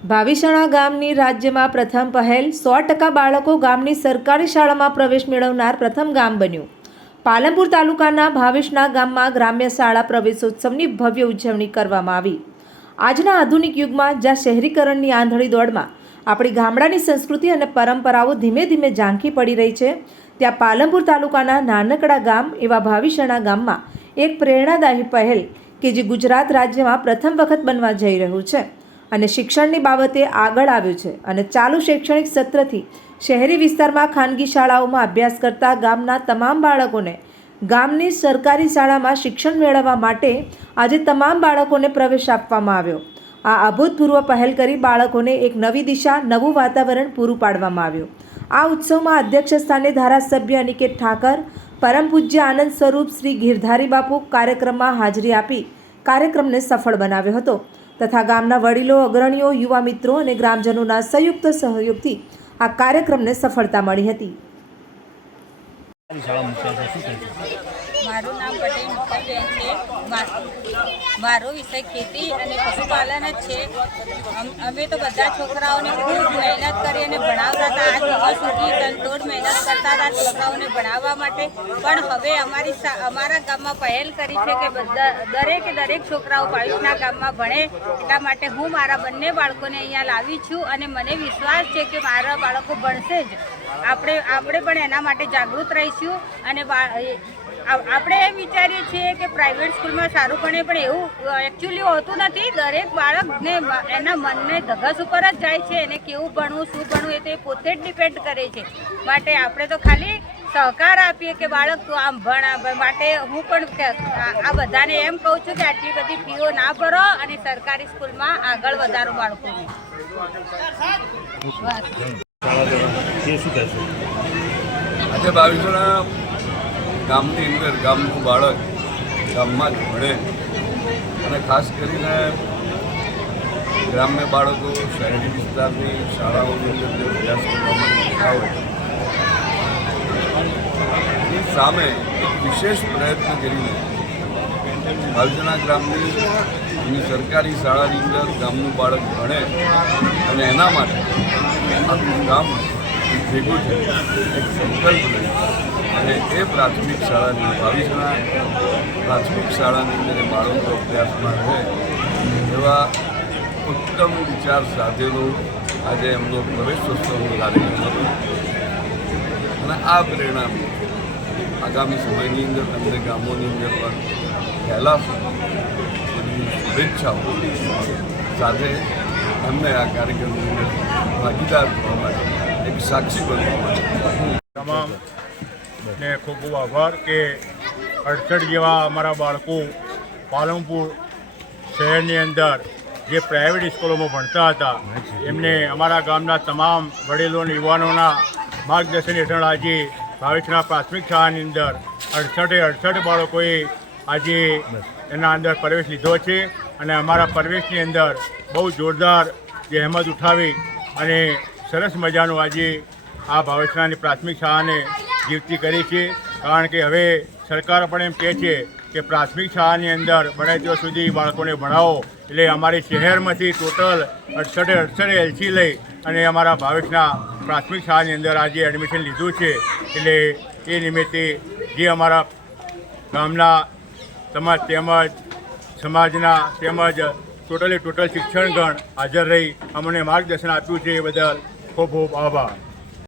ભાવિસણા ગામની રાજ્યમાં પ્રથમ પહેલ સો ટકા બાળકો ગામની સરકારી શાળામાં પ્રવેશ મેળવનાર પ્રથમ ગામ બન્યું. પાલનપુર તાલુકાના ભાવિસણા ગામમાં ગ્રામ્ય શાળા પ્રવેશોત્સવની ભવ્ય ઉજવણી કરવામાં આવી. આજના આધુનિક યુગમાં જ્યાં શહેરીકરણની આંધળી દોડમાં આપણી ગામડાની સંસ્કૃતિ અને પરંપરાઓ ધીમે ધીમે ઝાંખી પડી રહી છે, ત્યાં પાલનપુર તાલુકાના નાનકડા ગામ એવા ભાવિસણા ગામમાં એક પ્રેરણાદાયી પહેલ કે જે ગુજરાત રાજ્યમાં પ્રથમ વખત બનવા જઈ રહ્યું છે. અને શિક્ષણની બાબતે આગળ આવ્યું છે અને ચાલુ શૈક્ષણિક સત્રથી શહેરી વિસ્તારમાં ખાનગી શાળાઓમાં અભ્યાસ કરતા ગામના તમામ બાળકોને ગામની સરકારી શાળામાં શિક્ષણ મેળવવા માટે આજે તમામ બાળકોને પ્રવેશ આપવામાં આવ્યો. આ અભૂતપૂર્વ પહેલ કરી બાળકોને એક નવી દિશા, નવું વાતાવરણ પૂરું પાડવામાં આવ્યું. આ ઉત્સવમાં અધ્યક્ષ સ્થાને ધારાસભ્ય અનિકેત ઠાકર, પરમ પૂજ્ય આનંદ સ્વરૂપ શ્રી ગિરધારી બાપુ કાર્યક્રમમાં હાજરી આપી કાર્યક્રમને સફળ બનાવ્યો હતો. તથા ગામના વડીલો, અગ્રણીઓ, યુવા મિત્રો અને ગ્રામજનોના સંયુક્ત સહયોગથી આ કાર્યક્રમને સફળતા મળી હતી. શાળા મૂક્યા છે શું કહેશો? મારું નામ પટેલ મુક્તાબેન છે. મારો વિષય ખેતી અને પશુપાલન જ છે. અમે તો બધા છોકરાઓને ખૂબ મહેનત કરી અને ભણાવતા હતા. આ દિવસ સુધી તનતોડ મહેનત કરતા હતા છોકરાઓને ભણાવવા માટે. પણ હવે અમારી અમારા ગામમાં પહેલ કરી છે કે બધા દરેકે દરેક છોકરાઓ પાયુષના ગામમાં ભણે. એટલા માટે હું મારા બંને બાળકોને અહીંયા લાવી છું અને મને વિશ્વાસ છે કે મારા બાળકો ભણશે જ. આપણે આપણે પણ એના માટે જાગૃત રહીશું અને આપણે એ- વિચારીએ છીએ કે પ્રાઇવેટ સ્કૂલમાં સારું ભણે પણ એવું એકચ્યુઅલી હોતું નથી. દરેક બાળકને એના મનને ધગસ ઉપર જ જાય છે. એને કેવું ભણવું, શું ભણવું એ તો એ પોતે જ ડિપેન્ડ કરે છે. માટે આપણે તો ખાલી સહકાર આપીએ કે બાળક તું આમ ભણ માટે હું પણ આ આ બધાને એમ કહું છું કે આટલી બધી ફીઓ ના ભરો અને સરકારી સ્કૂલમાં આગળ વધારો બાળકોને. તે શું કહેશો? આજે બાવીસોના ગામની અંદર ગામનું બાળક ગામમાં જ ભણે. અને ખાસ કરીને ગ્રામ્ય બાળકો શહેરી વિસ્તારની શાળાઓની અંદર જે અભ્યાસ કરવામાં જતા હોય એની સામે એક વિશેષ પ્રયત્ન કરીને બાવીસોના ગ્રામની સરકારી શાળાની અંદર ગામનું બાળક ભણે અને એના માટે ગામ ભેગું છે. એક સંકલ્પ લઈ. અને એ પ્રાથમિક શાળાની બાવીસના પ્રાથમિક શાળાની અંદર બાળકો અભ્યાસમાં રહે, એવા ઉત્તમ વિચાર સાધેલો આજે એમનો પ્રવેશોત્સવનો કાર્યક્રમ હતો. અને આ પ્રેરણા આગામી સમયની અંદર તમને ગામોની અંદર પણ ફેલાશે એવી શુભેચ્છાઓ સાથે એમને આ કાર્યક્રમની અંદર ભાગીદાર થવા માટે સાક્ષી બનવા તમામ ને ખૂબ ખૂબ આભાર કે અડસઠ જેવા અમારા બાળકો પાલનપુર શહેરની અંદર જે પ્રાઇવેટ સ્કૂલોમાં ભણતા હતા, એમને અમારા ગામના તમામ વડીલો અને યુવાનોના માર્ગદર્શન હેઠળ આજે ભાવેશના પ્રાથમિક શાળાની અંદર અડસઠે અડસઠ બાળકોએ આજે એના અંદર પ્રવેશ લીધો છે અને અમારા પ્રવેશની અંદર બહુ જોરદાર જહેમત ઉઠાવી અને સરસ મજાનું આજે આ ભાવેશનાની પ્રાથમિક શાળાને જીવતી કરી છે. કારણ કે હવે સરકાર પણ એમ કહે છે કે પ્રાથમિક શાળાની અંદર બને ત્યાં સુધી બાળકોને ભણાવો. એટલે અમારી શહેરમાંથી ટોટલ અડસઠે અડસઠે એલસી લઈ અને અમારા ભાવેશના પ્રાથમિક શાળાની અંદર આજે એડમિશન લીધું છે. એટલે એ નિમિત્તે જે અમારા ગામના સમાજ તેમજ સમાજના તેમજ ટોટલી ટોટલ શિક્ષણગણ હાજર રહી. અમને માર્ગદર્શન આપ્યું છે એ બદલ ખૂબ ખૂબ આભાર